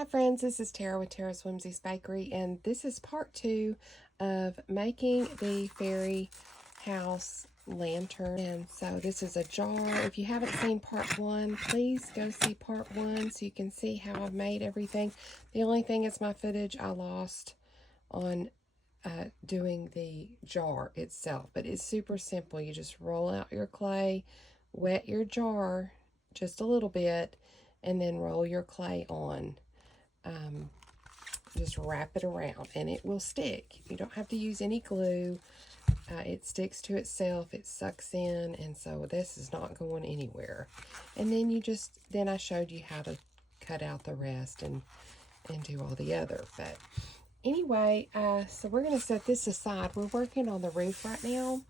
Hi friends, this is Tara with Tara's Whimsies Bakery, and this is part 2 of making the fairy house lantern. And so this is a jar. If you haven't seen part 1, please go see part 1 so you can see how I've made everything. The only thing is my footage I lost on doing the jar itself, but it's super simple. You just roll out your clay, wet your jar just a little bit, and then roll your clay on. Just wrap it around and it will stick. You don't have to use any glue. It sticks to itself. It sucks in, and so this is not going anywhere. And then then I showed you how to cut out the rest and do all the other. But anyway, so we're going to set this aside. We're working on the roof right now.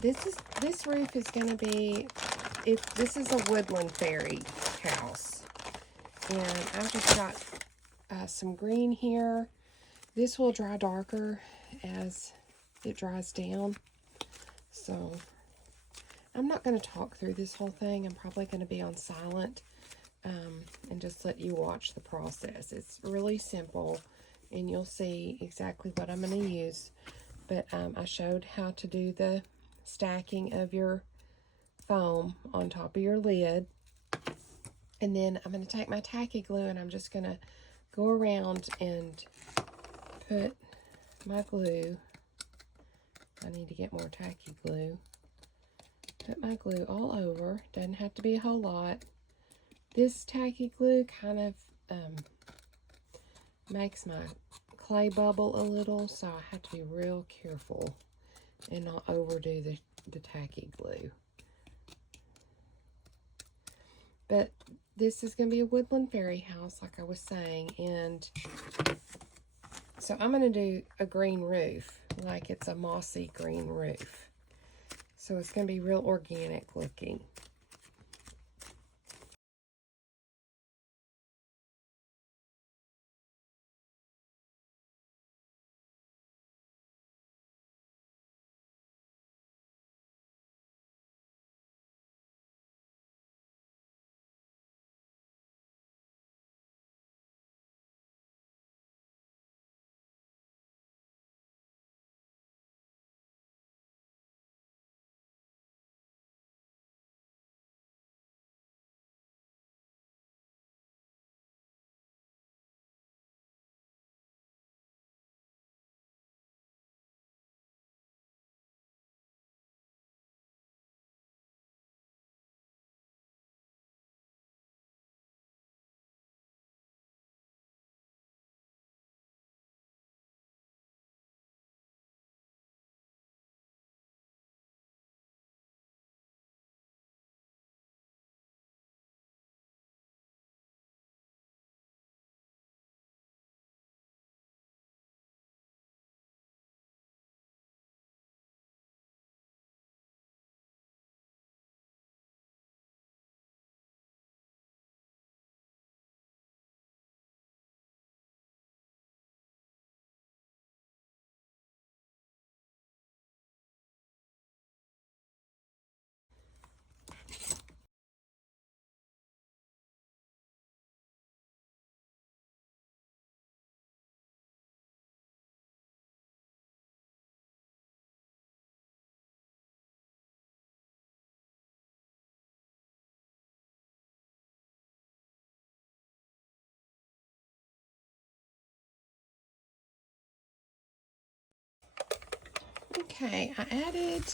This roof is going to be, this is a woodland fairy house. And I've just got some green here. This will dry darker as it dries down. So I'm not going to talk through this whole thing. I'm probably going to be on silent and just let you watch the process. It's really simple and you'll see exactly what I'm going to use. But I showed how to do the stacking of your foam on top of your lid. And then I'm going to take my tacky glue and I'm just going to go around and put my glue. I need to get more tacky glue. Put my glue all over. Doesn't have to be a whole lot. This tacky glue kind of makes my clay bubble a little, so I have to be real careful and not overdo the tacky glue. But this is going to be a woodland fairy house, like I was saying, and so I'm going to do a green roof, like it's a mossy green roof. So it's going to be real organic looking. Okay, I added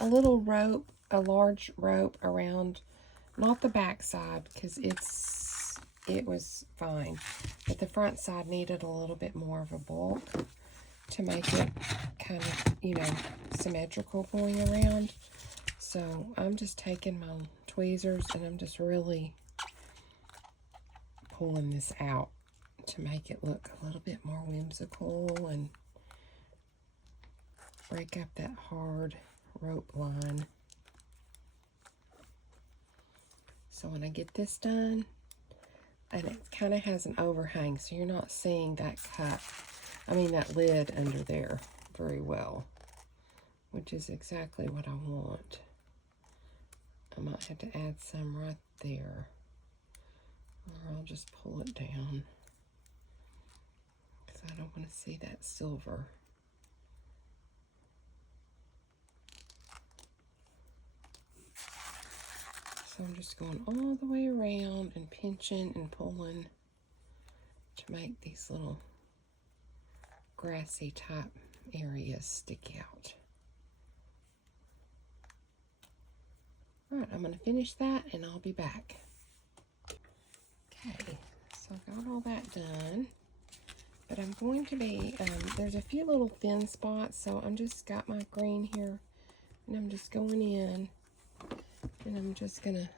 a little rope, a large rope around, not the back side, because it was fine, but the front side needed a little bit more of a bulk to make it kind of, symmetrical going around. So I'm just taking my tweezers and I'm just really pulling this out to make it look a little bit more whimsical and break up that hard rope line. So when I get this done, and it kind of has an overhang, so you're not seeing that that lid under there very well, which is exactly what I want. I might have to add some right there, or I'll just pull it down because I don't want to see that silver. So I'm just going all the way around and pinching and pulling to make these little grassy type areas stick out. All right, I'm going to finish that and I'll be back. Okay, so I got all that done. But I'm going to be, there's a few little thin spots, so I'm just got my green here, and I'm just going in, and I'm just going to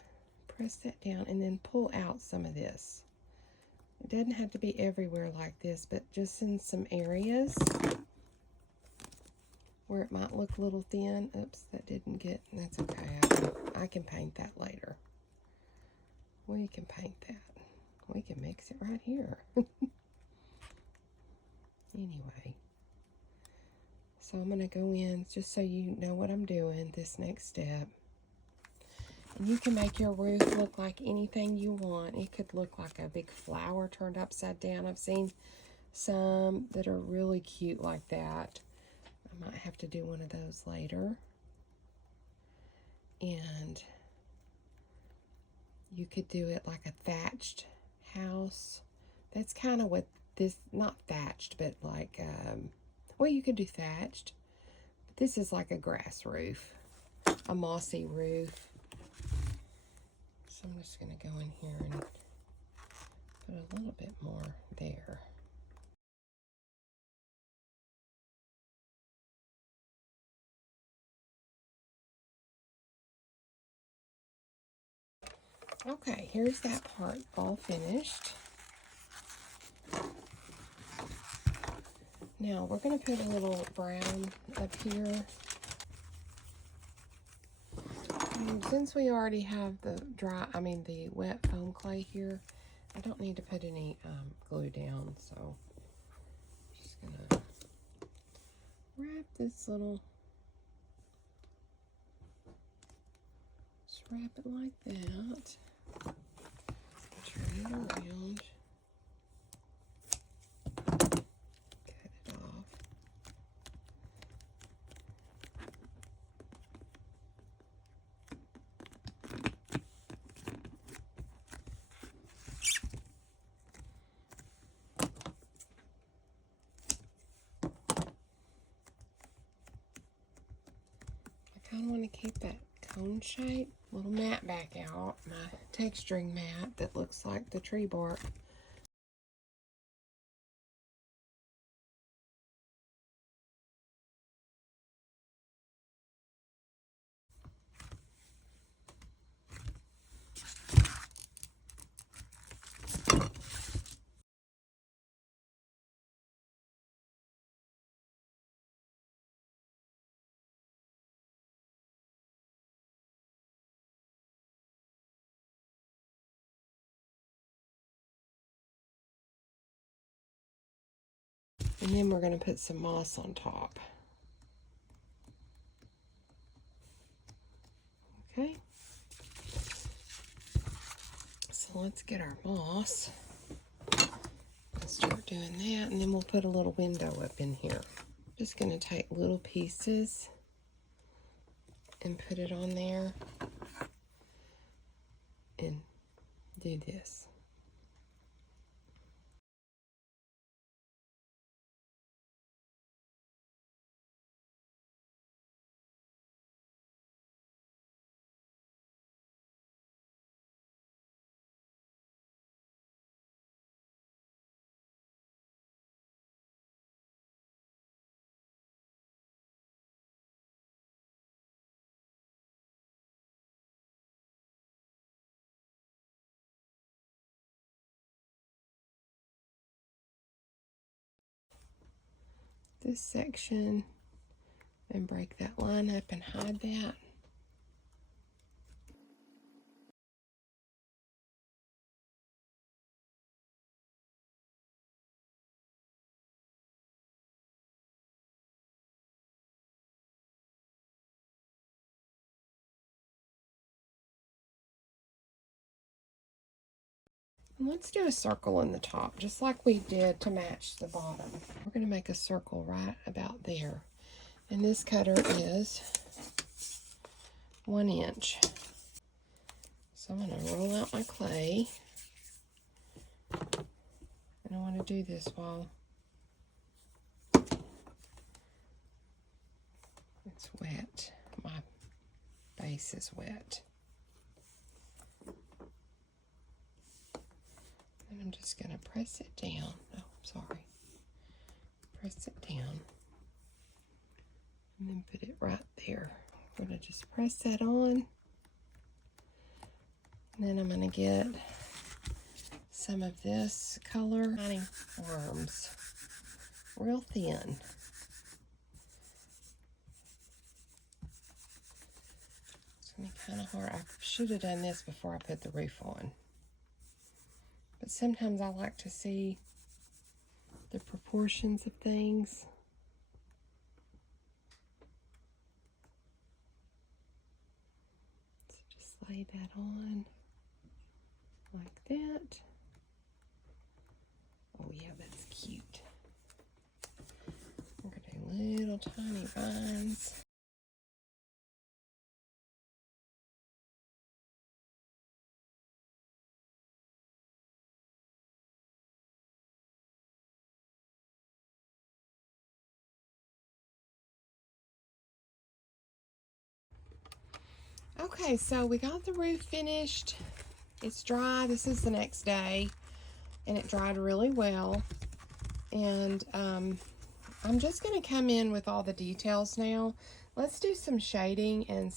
press that down and then pull out some of this. It doesn't have to be everywhere like this, but just in some areas where it might look a little thin. Oops, that didn't get, that's okay. I can paint that later. We can paint that. We can mix it right here. Anyway, so I'm going to go in just so you know what I'm doing, this next step. And you can make your roof look like anything you want. It could look like a big flower turned upside down. I've seen some that are really cute like that. I might have to do one of those later. And you could do it like a thatched house. That's kind of what this, not thatched, but like, well, you could do thatched. But this is like a grass roof, a mossy roof. So I'm just going to go in here and put a little bit more there. Okay, here's that part all finished. Now we're going to put a little brown up here. And since we already have the the wet foam clay here, I don't need to put any glue down. So I'm just going to wrap this little, just wrap it like that. Turn it around. I kind of want to keep that cone shape. Little mat back out, my texturing mat that looks like the tree bark. And then we're going to put some moss on top. Okay. So let's get our moss. Let's start doing that, and then we'll put a little window up in here. Just going to take little pieces and put it on there and do this. This section and break that line up and hide that. And let's do a circle in the top, just like we did to match the bottom. We're going to make a circle right about there. And this cutter is 1 inch. So I'm going to roll out my clay. And I want to do this while it's wet. My base is wet. And I'm just going to press it down. Oh, sorry. Press it down. And then put it right there. I'm going to just press that on. And then I'm going to get some of this color, tiny worms, real thin. It's going to be kind of hard. I should have done this before I put the roof on. But sometimes I like to see the proportions of things. So just lay that on like that. Oh yeah, that's cute. We're gonna do little tiny vines. Okay, so we got the roof finished. It's dry. This is the next day, and it dried really well. And I'm just going to come in with all the details now. Let's do some shading and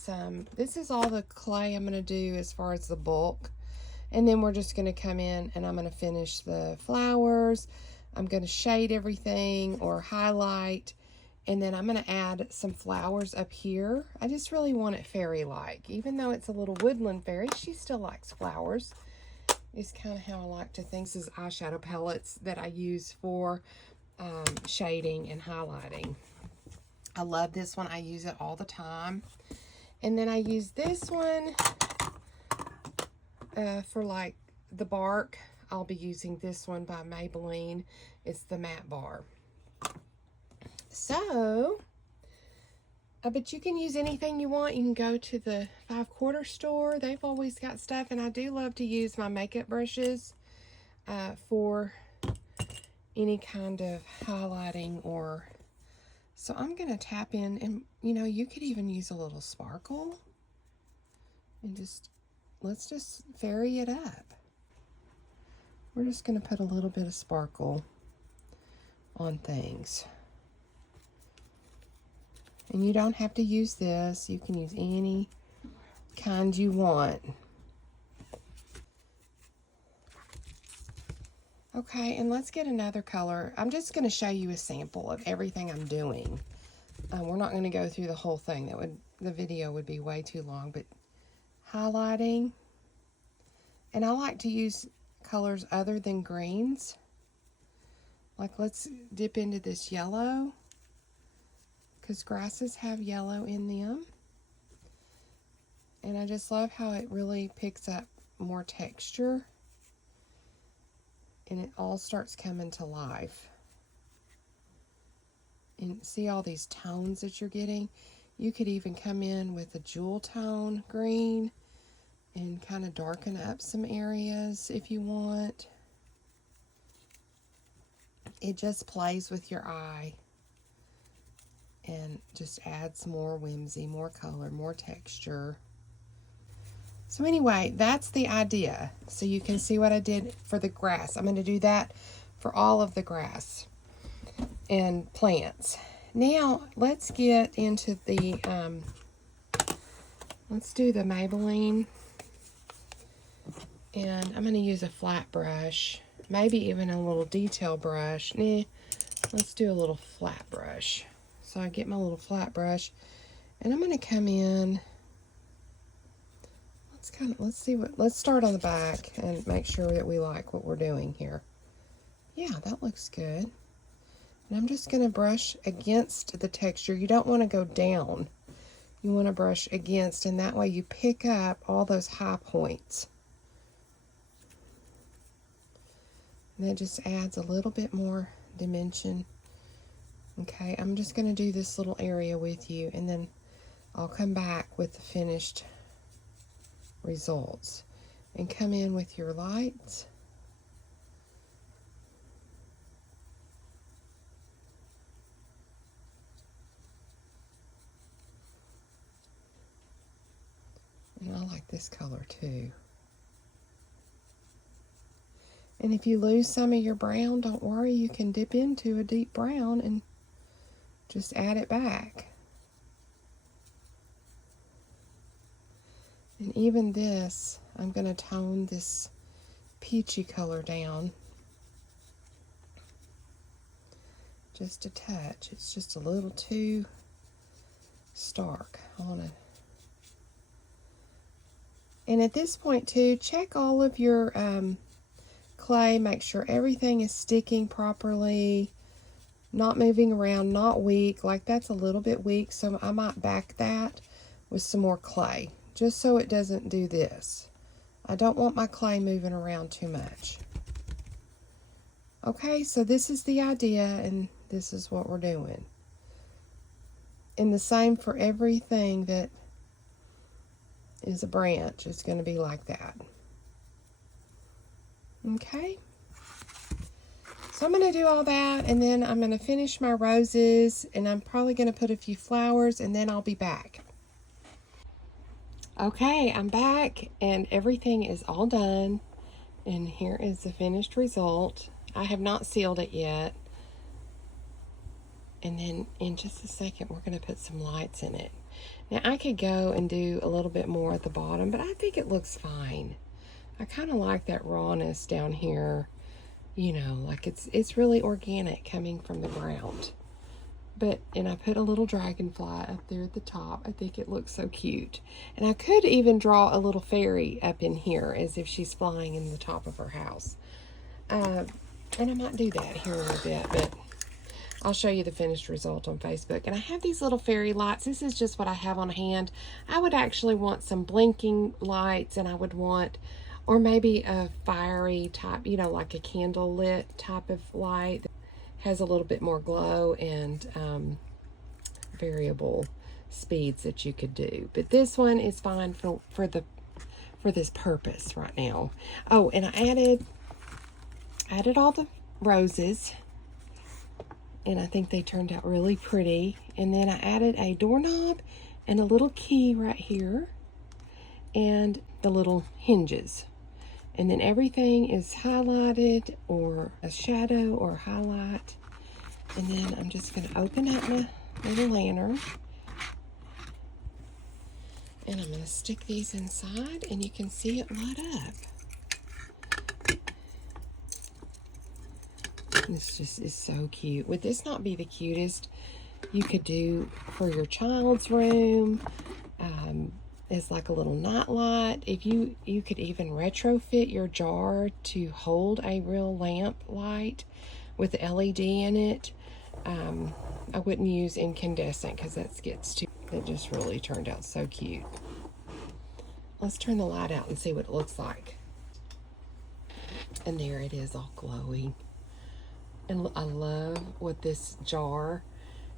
this is all the clay I'm going to do as far as the bulk. And then we're just going to come in and I'm going to finish the flowers. I'm going to shade everything or highlight. And then I'm going to add some flowers up here. I just really want it fairy-like. Even though it's a little woodland fairy, she still likes flowers. It's kind of how I like to think. This is eyeshadow palettes that I use for shading and highlighting. I love this one. I use it all the time. And then I use this one for like the bark. I'll be using this one by Maybelline. It's the matte bar. So, but you can use anything you want. You can go to the 5-quarter store. They've always got stuff. And I do love to use my makeup brushes for any kind of highlighting or... So I'm going to tap in, and you know, you could even use a little sparkle. And let's just fairy it up. We're just going to put a little bit of sparkle on things. And you don't have to use this. You can use any kind you want. Okay, and let's get another color. I'm just going to show you a sample of everything I'm doing. We're not going to go through the whole thing. The video would be way too long, but highlighting. And I like to use colors other than greens. Like, let's dip into this yellow, because grasses have yellow in them. And I just love how it really picks up more texture. And it all starts coming to life. And see all these tones that you're getting? You could even come in with a jewel tone green and kind of darken up some areas if you want. It just plays with your eye and just adds more whimsy, more color, more texture. So anyway, that's the idea. So you can see what I did for the grass. I'm going to do that for all of the grass and plants. Now, let's get into the, let's do the Maybelline. And I'm going to use a flat brush, maybe even a little detail brush. Let's do a little flat brush. So I get my little flat brush, and I'm going to come in. Let's start on the back and make sure that we like what we're doing here. Yeah, that looks good. And I'm just going to brush against the texture. You don't want to go down. You want to brush against, and that way you pick up all those high points. And that just adds a little bit more dimension. Okay, I'm just going to do this little area with you, and then I'll come back with the finished results. And come in with your lights. And I like this color too. And if you lose some of your brown, don't worry, you can dip into a deep brown and just add it back. And even this, I'm going to tone this peachy color down just a touch. It's just a little too stark. I want to. And at this point too, check all of your clay. Make sure everything is sticking properly, not moving around, not weak. Like that's a little bit weak, so I might back that with some more clay, just so it doesn't do this. I don't want my clay moving around too much. Okay, so this is the idea, and this is what we're doing. And the same for everything that is a branch. It's going to be like that. Okay. So I'm going to do all that, and then I'm going to finish my roses, and I'm probably going to put a few flowers, and then I'll be back. Okay, I'm back, and everything is all done. And here is the finished result. I have not sealed it yet. And then in just a second, we're going to put some lights in it. Now, I could go and do a little bit more at the bottom, but I think it looks fine. I kind of like that rawness down here. You know, like it's really organic coming from the ground. And I put a little dragonfly up there at the top. I think it looks so cute. And I could even draw a little fairy up in here as if she's flying in the top of her house. And I might do that here in a little bit, but I'll show you the finished result on Facebook. And I have these little fairy lights. This is just what I have on hand. I would actually want some blinking lights, and I would want, or maybe a fiery type, you know, like a candle lit type of light. Has a little bit more glow and variable speeds that you could do, but this one is fine for this purpose right now. Oh, and I added all the roses, and I think they turned out really pretty. And then I added a doorknob and a little key right here, and the little hinges. And then everything is highlighted or a shadow or highlight. And then I'm just going to open up my little lantern. And I'm going to stick these inside, and you can see it light up. This just is so cute. Would this not be the cutest you could do for your child's room? As like a little night light. If you could even retrofit your jar to hold a real lamp light with LED in it. I wouldn't use incandescent because that gets too. It just really turned out so cute. Let's turn the light out and see what it looks like. And there it is, all glowing. And I love what this jar,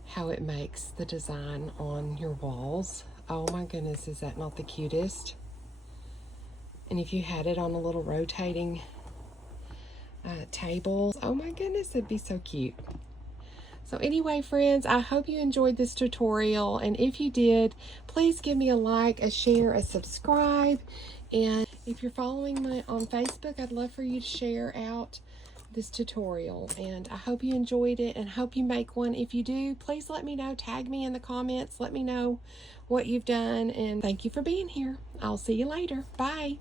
how it makes the design on your walls. Oh my goodness, is that not the cutest? And if you had it on a little rotating table, oh my goodness, it'd be so cute. So anyway, friends, I hope you enjoyed this tutorial. And if you did, please give me a like, a share, a subscribe. And if you're following me on Facebook, I'd love for you to share out this tutorial. And I hope you enjoyed it and hope you make one. If you do, please let me know. Tag me in the comments. Let me know what you've done. And thank you for being here. I'll see you later. Bye.